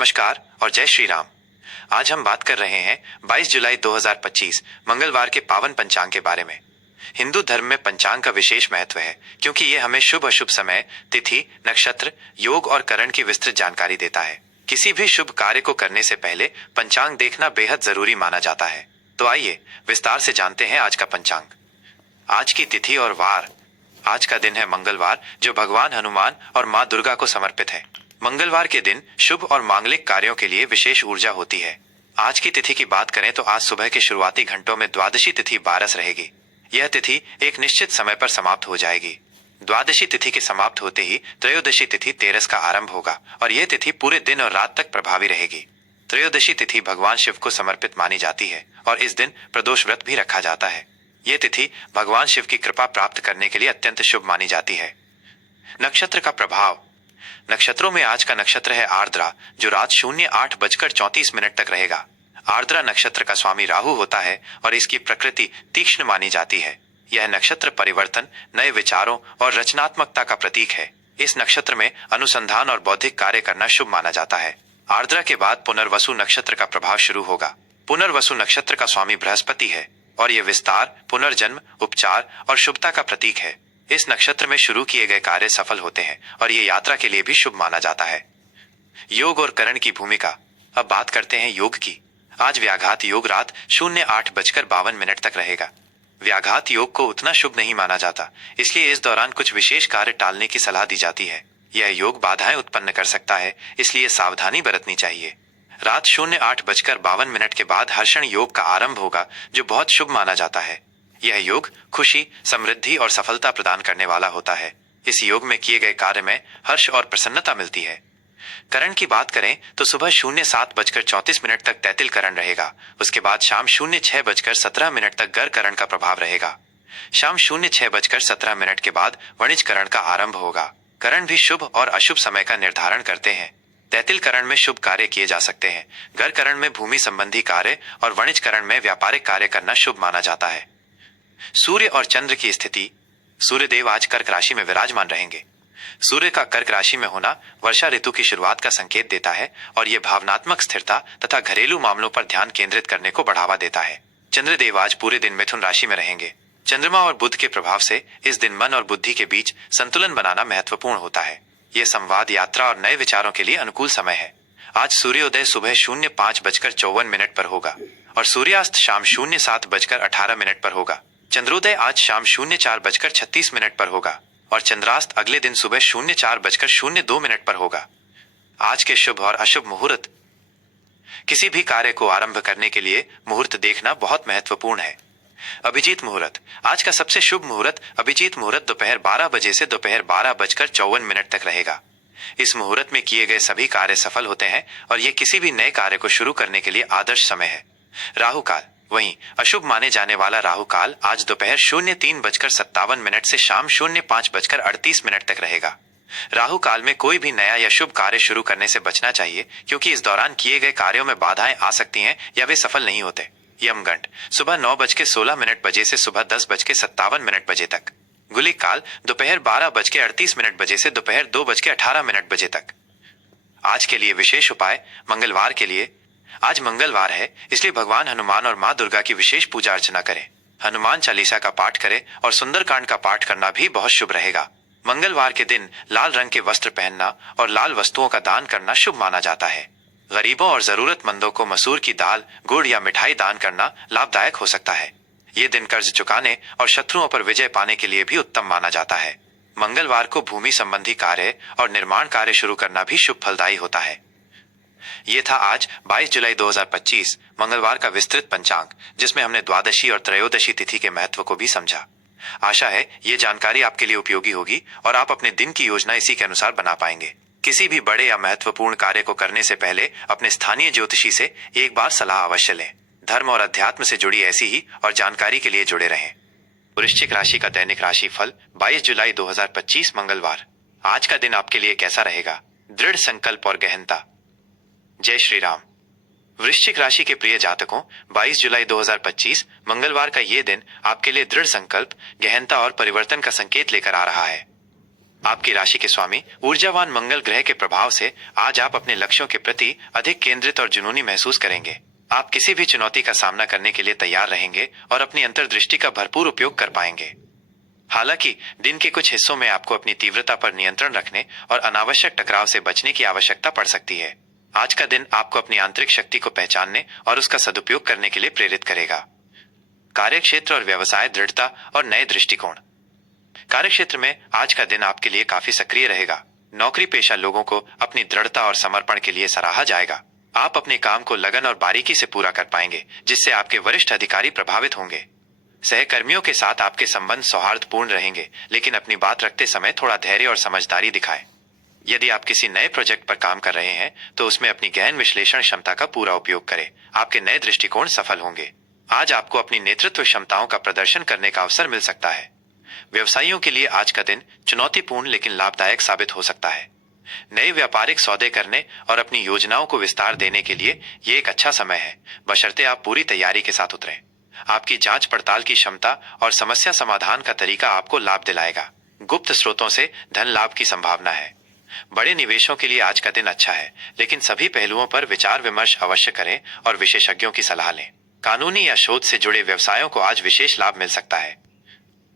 नमस्कार और जय श्री राम। आज हम बात कर रहे हैं 22 जुलाई 2025 मंगलवार के पावन पंचांग के बारे में। हिंदू धर्म में पंचांग का विशेष महत्व है क्योंकि ये हमें शुभ अशुभ समय, तिथि, नक्षत्र, योग और करण की विस्तृत जानकारी देता है। किसी भी शुभ कार्य को करने से पहले पंचांग देखना बेहद जरूरी माना जाता है। तो आइए विस्तार से जानते हैं आज का पंचांग। आज की तिथि और वार। आज का दिन है मंगलवार, जो भगवान हनुमान और माँ दुर्गा को समर्पित है। मंगलवार के दिन शुभ और मांगलिक कार्यों के लिए विशेष ऊर्जा होती है। आज की तिथि की बात करें तो आज सुबह के शुरुआती घंटों में द्वादशी तिथि 12 रहेगी। यह तिथि एक निश्चित समय पर समाप्त हो जाएगी। द्वादशी तिथि के समाप्त होते ही त्रयोदशी तिथि 13 का आरंभ होगा और यह तिथि पूरे दिन और रात तक प्रभावी रहेगी। त्रयोदशी तिथि भगवान शिव को समर्पित मानी जाती है और इस दिन प्रदोष व्रत भी रखा जाता है। यह तिथि भगवान शिव की कृपा प्राप्त करने के लिए अत्यंत शुभ मानी जाती है। नक्षत्र का प्रभाव। नक्षत्रों में आज का नक्षत्र है आर्द्रा, जो रात 08:34 तक रहेगा। आर्द्रा नक्षत्र का स्वामी राहु होता है और इसकी प्रकृति तीक्ष्ण मानी जाती है। यह नक्षत्र परिवर्तन, नए विचारों और रचनात्मकता का प्रतीक है। इस नक्षत्र में अनुसंधान और बौद्धिक कार्य करना शुभ माना जाता है। आर्द्रा के बाद पुनर्वसु नक्षत्र का प्रभाव शुरू होगा। पुनर्वसु नक्षत्र का स्वामी बृहस्पति है और यह विस्तार, पुनर्जन्म, उपचार और शुभता का प्रतीक है। इस नक्षत्र में शुरू किए गए कार्य सफल होते हैं और ये यात्रा के लिए भी शुभ माना जाता है। योग और करण की भूमिका। अब बात करते हैं योग की। आज व्याघात योग रात 08:52 तक रहेगा। व्याघात योग को उतना शुभ नहीं माना जाता, इसलिए इस दौरान कुछ विशेष कार्य टालने की सलाह दी जाती है। यह योग बाधाएं उत्पन्न कर सकता है, इसलिए सावधानी बरतनी चाहिए। रात 08:52 के बाद हर्षण योग का आरंभ होगा, जो बहुत शुभ माना जाता है। यह योग खुशी, समृद्धि और सफलता प्रदान करने वाला होता है। इस योग में किए गए कार्य में हर्ष और प्रसन्नता मिलती है। करण की बात करें तो सुबह 07:34 तक तैतिल करण रहेगा। उसके बाद शाम 06:17 तक गर करण का प्रभाव रहेगा। शाम 06:17 के बाद वणिज करण का आरंभ होगा। करण भी शुभ और अशुभ समय का निर्धारण करते हैं। तैतिल करण में शुभ कार्य किए जा सकते हैं। गर करण में भूमि संबंधी कार्य और वणिज करण में व्यापारिक कार्य करना शुभ माना जाता है। सूर्य और चंद्र की स्थिति। सूर्यदेव आज कर्क राशि में विराजमान रहेंगे। सूर्य का कर्क राशि में होना वर्षा ऋतु की शुरुआत का संकेत देता है और यह भावनात्मक स्थिरता तथा घरेलू मामलों पर ध्यान केंद्रित करने को बढ़ावा देता है। चंद्रदेव आज पूरे दिन मिथुन राशि में रहेंगे। चंद्रमा और बुध के प्रभाव से इस दिन मन और बुद्धि के बीच संतुलन बनाना महत्वपूर्ण होता है। यह संवाद, यात्रा और नए विचारों के लिए अनुकूल समय है। आज सूर्योदय सुबह 05:54 पर होगा और सूर्यास्त शाम 07:18 पर होगा। चंद्रोदय आज शाम 04:36 पर होगा और चंद्रास्त अगले दिन सुबह 04:02 पर होगा। आज के शुभ और अशुभ मुहूर्त। किसी भी कार्य को आरंभ करने के लिए मुहूर्त देखना बहुत महत्वपूर्ण है। अभिजीत मुहूर्त। आज का सबसे शुभ मुहूर्त अभिजीत मुहूर्त दोपहर 12 बजे से दोपहर 12:54 तक रहेगा। इस मुहूर्त में किए गए सभी कार्य सफल होते हैं और यह किसी भी नए कार्य को शुरू करने के लिए आदर्श समय है। राहु काल। वहीं अशुभ माने जाने वाला राहु काल आज दोपहर 03:57 से शाम 05:38 तक रहेगा। राहु काल में कोई भी नया या शुभ कार्य शुरू करने से बचना चाहिए, क्योंकि इस दौरान किए गए कार्यों में बाधाएं आ सकती हैं या वे सफल नहीं होते। यमगंड सुबह 9:16 से सुबह 10:57 तक। गुलिक काल दोपहर 12:38 से दोपहर 2:18 तक। आज के लिए विशेष उपाय। मंगलवार के लिए आज मंगलवार है, इसलिए भगवान हनुमान और माँ दुर्गा की विशेष पूजा अर्चना करें। हनुमान चालीसा का पाठ करें और सुंदरकांड का पाठ करना भी बहुत शुभ रहेगा। मंगलवार के दिन लाल रंग के वस्त्र पहनना और लाल वस्तुओं का दान करना शुभ माना जाता है। गरीबों और जरूरतमंदों को मसूर की दाल, गुड़ या मिठाई दान करना लाभदायक हो सकता है। ये दिन कर्ज चुकाने और शत्रुओं पर विजय पाने के लिए भी उत्तम माना जाता है। मंगलवार को भूमि संबंधी कार्य और निर्माण कार्य शुरू करना भी शुभ फलदायी होता है। ये था आज 22 जुलाई 2025 मंगलवार का विस्तृत पंचांग, जिसमें हमने द्वादशी और त्रयोदशी तिथि के महत्व को भी समझा। आशा है ये जानकारी आपके लिए उपयोगी होगी और आप अपने दिन की योजना इसी के अनुसार बना पाएंगे। किसी भी बड़े या महत्वपूर्ण कार्य को करने से पहले अपने स्थानीय ज्योतिषी से एक बार सलाह अवश्य लें। धर्म और अध्यात्म से जुड़ी ऐसी ही और जानकारी के लिए जुड़े रहें। वृश्चिक राशि का दैनिक राशि फल 22 जुलाई 2025 मंगलवार। आज का दिन आपके लिए कैसा रहेगा? दृढ़ संकल्प और गहनता। जय श्री राम। वृश्चिक राशि के प्रिय जातकों, 22 जुलाई 2025 मंगलवार का ये दिन आपके लिए दृढ़ संकल्प, गहनता और परिवर्तन का संकेत लेकर आ रहा है। आपकी राशि के स्वामी ऊर्जावान मंगल ग्रह के प्रभाव से आज आप अपने लक्ष्यों के प्रति अधिक केंद्रित और जुनूनी महसूस करेंगे। आप किसी भी चुनौती का सामना करने के लिए तैयार रहेंगे और अपनी अंतर्दृष्टि का भरपूर उपयोग कर पाएंगे। हालांकि दिन के कुछ हिस्सों में आपको अपनी तीव्रता पर नियंत्रण रखने और अनावश्यक टकराव से बचने की आवश्यकता पड़ सकती है। आज का दिन आपको अपनी आंतरिक शक्ति को पहचानने और उसका सदुपयोग करने के लिए प्रेरित करेगा। कार्यक्षेत्र और व्यवसाय दृढ़ता और नए दृष्टिकोण। कार्यक्षेत्र में आज का दिन आपके लिए काफी सक्रिय रहेगा। नौकरी पेशा लोगों को अपनी दृढ़ता और समर्पण के लिए सराहा जाएगा। आप अपने काम को लगन और बारीकी से पूरा कर पाएंगे, जिससे आपके वरिष्ठ अधिकारी प्रभावित होंगे। सहकर्मियों के साथ आपके संबंध सौहार्दपूर्ण रहेंगे, लेकिन अपनी बात रखते समय थोड़ा धैर्य और समझदारी दिखाएं। यदि आप किसी नए प्रोजेक्ट पर काम कर रहे हैं तो उसमें अपनी गहन विश्लेषण क्षमता का पूरा उपयोग करें। आपके नए दृष्टिकोण सफल होंगे। आज आपको अपनी नेतृत्व क्षमताओं का प्रदर्शन करने का अवसर मिल सकता है। व्यवसायियों के लिए आज का दिन चुनौतीपूर्ण लेकिन लाभदायक साबित हो सकता है। नए व्यापारिक सौदे करने और अपनी योजनाओं को विस्तार देने के लिए ये एक अच्छा समय है, बशर्ते आप पूरी तैयारी के साथ उतरें। आपकी जांच पड़ताल की क्षमता और समस्या समाधान का तरीका आपको लाभ दिलाएगा। गुप्त स्रोतों से धन लाभ की संभावना है। बड़े निवेशों के लिए आज का दिन अच्छा है, लेकिन सभी पहलुओं पर विचार विमर्श अवश्य करें और विशेषज्ञों की सलाह लें। कानूनी या शोध से जुड़े व्यवसायों को आज विशेष लाभ मिल सकता है।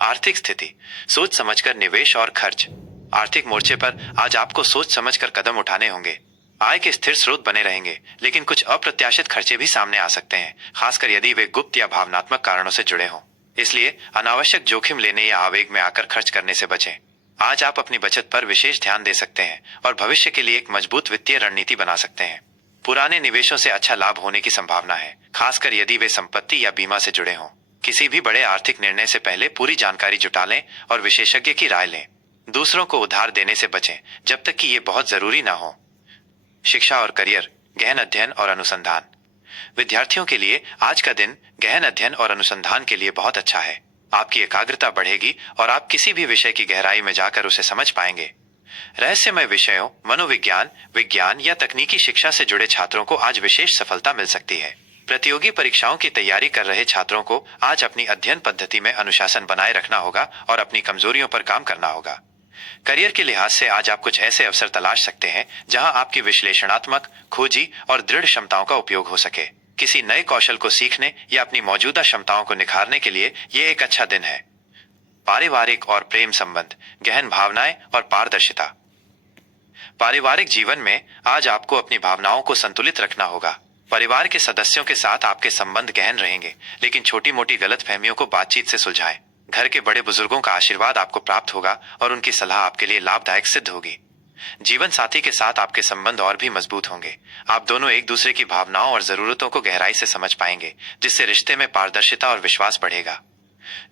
आर्थिक स्थिति। सोच समझकर निवेश और खर्च। आर्थिक मोर्चे पर आज आपको सोच समझकर कदम उठाने होंगे। आय के स्थिर स्रोत बने रहेंगे, लेकिन कुछ अप्रत्याशित खर्चे भी सामने आ सकते हैं, खासकर यदि वे गुप्त या भावनात्मक कारणों से जुड़े हों। इसलिए अनावश्यक जोखिम लेने या आवेग में आकर खर्च करने से बचें। आज आप अपनी बचत पर विशेष ध्यान दे सकते हैं और भविष्य के लिए एक मजबूत वित्तीय रणनीति बना सकते हैं। पुराने निवेशों से अच्छा लाभ होने की संभावना है, खासकर यदि वे संपत्ति या बीमा से जुड़े हों। किसी भी बड़े आर्थिक निर्णय से पहले पूरी जानकारी जुटा लें और विशेषज्ञ की राय लें। दूसरों को उधार देने से बचें जब तक कि ये बहुत जरूरी ना हो। शिक्षा और करियर, गहन अध्ययन और अनुसंधान। विद्यार्थियों के लिए आज का दिन गहन अध्ययन और अनुसंधान के लिए बहुत अच्छा है। आपकी एकाग्रता बढ़ेगी और आप किसी भी विषय की गहराई में जाकर उसे समझ पाएंगे। रहस्यमय विषयों, मनोविज्ञान, विज्ञान या तकनीकी शिक्षा से जुड़े छात्रों को आज विशेष सफलता मिल सकती है। प्रतियोगी परीक्षाओं की तैयारी कर रहे छात्रों को आज अपनी अध्ययन पद्धति में अनुशासन बनाए रखना होगा और अपनी कमजोरियों पर काम करना होगा। करियर के लिहाज से आज आप कुछ ऐसे अवसर तलाश सकते हैं जहां आपकी विश्लेषणात्मक, खोजी और दृढ़ क्षमताओं का उपयोग हो सके। किसी नए कौशल को सीखने या अपनी मौजूदा क्षमताओं को निखारने के लिए ये एक अच्छा दिन है। पारिवारिक और प्रेम संबंध, गहन भावनाएं और पारदर्शिता। पारिवारिक जीवन में आज आपको अपनी भावनाओं को संतुलित रखना होगा। परिवार के सदस्यों के साथ आपके संबंध गहन रहेंगे, लेकिन छोटी मोटी गलतफहमियों को बातचीत से सुलझाएं। घर के बड़े बुजुर्गों का आशीर्वाद आपको प्राप्त होगा और उनकी सलाह आपके लिए लाभदायक सिद्ध होगी। जीवन साथी के साथ आपके संबंध और भी मजबूत होंगे। आप दोनों एक दूसरे की भावनाओं और जरूरतों को गहराई से समझ पाएंगे, जिससे रिश्ते में पारदर्शिता और विश्वास बढ़ेगा।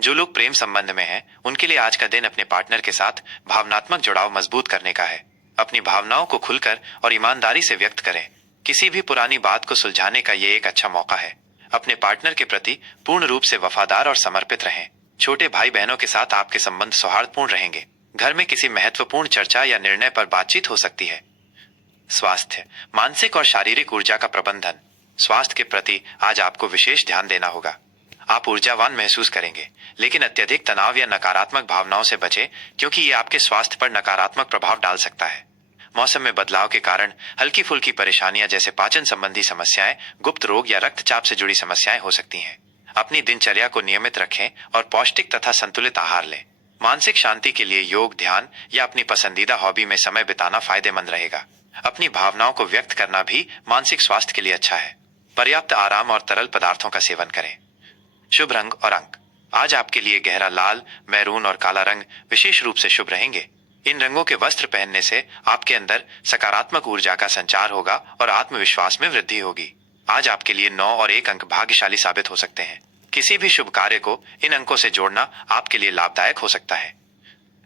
जो लोग प्रेम संबंध में हैं, उनके लिए आज का दिन अपने पार्टनर के साथ भावनात्मक जुड़ाव मजबूत करने का है। अपनी भावनाओं को खुलकर और ईमानदारी से व्यक्त करें। किसी भी पुरानी बात को सुलझाने का ये एक अच्छा मौका है। अपने पार्टनर के प्रति पूर्ण रूप से वफादार और समर्पित रहें। छोटे भाई बहनों के साथ आपके संबंध सौहार्दपूर्ण रहेंगे। घर में किसी महत्वपूर्ण चर्चा या निर्णय पर बातचीत हो सकती है। स्वास्थ्य, मानसिक और शारीरिक ऊर्जा का प्रबंधन। स्वास्थ्य के प्रति आज आपको विशेष ध्यान देना होगा। आप ऊर्जावान महसूस करेंगे, लेकिन अत्यधिक तनाव या नकारात्मक भावनाओं से बचें, क्योंकि ये आपके स्वास्थ्य पर नकारात्मक प्रभाव डाल सकता है। मौसम में बदलाव के कारण हल्की फुल्की परेशानियां जैसे पाचन संबंधी समस्याएं, गुप्त रोग या रक्तचाप से जुड़ी समस्याएं हो सकती हैं। अपनी दिनचर्या को नियमित रखें और पौष्टिक तथा संतुलित आहार लें। मानसिक शांति के लिए योग, ध्यान या अपनी पसंदीदा हॉबी में समय बिताना फायदेमंद रहेगा। अपनी भावनाओं को व्यक्त करना भी मानसिक स्वास्थ्य के लिए अच्छा है। पर्याप्त आराम और तरल पदार्थों का सेवन करें। शुभ रंग और अंक। आज आपके लिए गहरा लाल, मैरून और काला रंग विशेष रूप से शुभ रहेंगे। इन रंगों के वस्त्र पहनने से आपके अंदर सकारात्मक ऊर्जा का संचार होगा और आत्मविश्वास में वृद्धि होगी। आज आपके लिए 9 और 1 अंक भाग्यशाली साबित हो सकते हैं। किसी भी शुभ कार्य को इन अंकों से जोड़ना आपके लिए लाभदायक हो सकता है।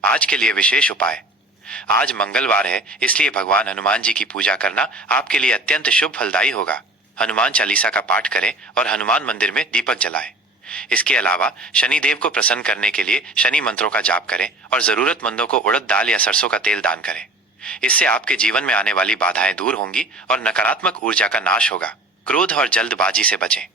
आज के लिए विशेष उपाय। आज मंगलवार है, इसलिए भगवान हनुमान जी की पूजा करना आपके लिए अत्यंत शुभ फलदायी होगा। हनुमान चालीसा का पाठ करें और हनुमान मंदिर में दीपक जलाएं। इसके अलावा शनिदेव को प्रसन्न करने के लिए शनि मंत्रों का जाप करें और जरूरतमंदों को उड़द दाल या सरसों का तेल दान करें। इससे आपके जीवन में आने वाली बाधाएं दूर होंगी और नकारात्मक ऊर्जा का नाश होगा। क्रोध और जल्दबाजी से बचें।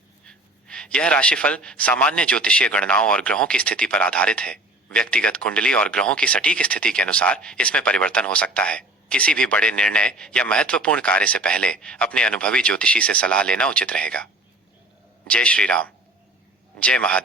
यह राशिफल सामान्य ज्योतिषीय गणनाओं और ग्रहों की स्थिति पर आधारित है। व्यक्तिगत कुंडली और ग्रहों की सटीक स्थिति के अनुसार इसमें परिवर्तन हो सकता है। किसी भी बड़े निर्णय या महत्वपूर्ण कार्य से पहले अपने अनुभवी ज्योतिषी से सलाह लेना उचित रहेगा। जय श्री राम। जय महादेव।